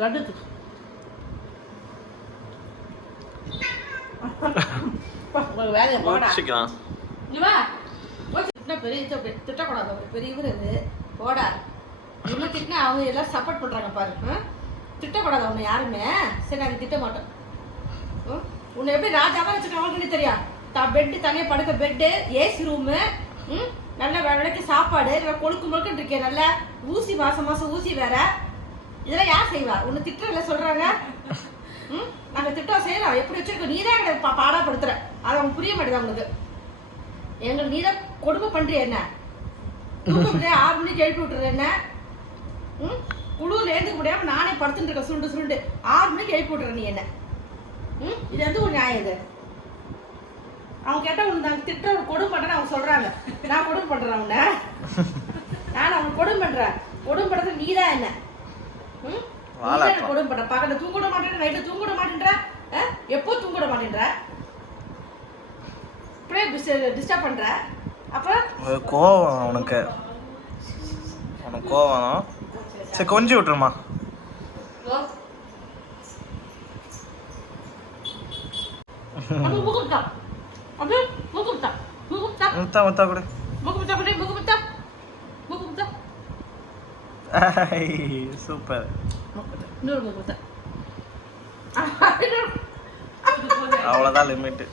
லட்டு வேலையை போடா இவா பெரிய திட்டக்கூடாது ஒரு பெரியவர் அது போடா இன்னும் திட்டினா அவங்க எல்லாம் சப்போர்ட் பண்ணுறாங்க பாரு திட்டக்கூடாது அவனை யாருமே சரி நாங்கள் திட்ட மாட்டோம் உன்னை எப்படி ராஜாவாக வச்சுருக்காங்கன்னு தெரியும் பெட்டு தனியாக படுக்க பெட்டு ஏசி ரூமு நல்ல விலைக்கு சாப்பாடு நல்லா கொழுக்கு முழுக்குன்னு இருக்கேன் நல்லா ஊசி மாதம் ஊசி வேற இதெல்லாம் யார் செய்வா உன்னை திட்டல சொல்கிறாங்க நாங்கள் திட்டம் செய்யலாம் எப்படி வச்சிருக்கோம் நீ தான் எங்களை பாடாப்படுத்துற அது அவங்க புரிய மாட்டேது அவங்களுக்கு எங்களுக்கு நீ தான் கொடுமை பண்ணுறிய என்ன 6 மணிக்கு எழுப்பி விட்டுற என்ன குழுவில் ஏந்துக்க முடியாமல் நானே படுத்துட்டு இருக்கேன் சுருண்டு 6 மணிக்கு எழுப்பி விட்டுற நீ என்ன இது வந்து ஒரு நியாயம் இது அவங்க கேட்டால் உனக்கு நாங்கள் திட்டம் ஒரு கொடுமை பண்ணுறேன்னு அவங்க சொல்கிறாங்க நான் கொடுமை பண்ணுறேன் அவனை நான் அவங்க கொடுமை பண்ணுறேன் கொடுமை பண்ணுறது நீ தான் என்ன கொடுமை பண்ணுற பக்கத்தில் தூங்கிட மாட்டேன்ற நைட்டு தூங்கிட மாட்டேன்ற எப்போ தூங்கிட மாட்டேன்ற அப்படியே டிஸ்டர்ப் பண்ணுற அப்புறம் கோவம் உனக்கு கோவம் சரி கொஞ்சம் விட்டுருமா முத்தா முத்தா கூட சூப்பர் அவ்வளோதான் லிமிட்டு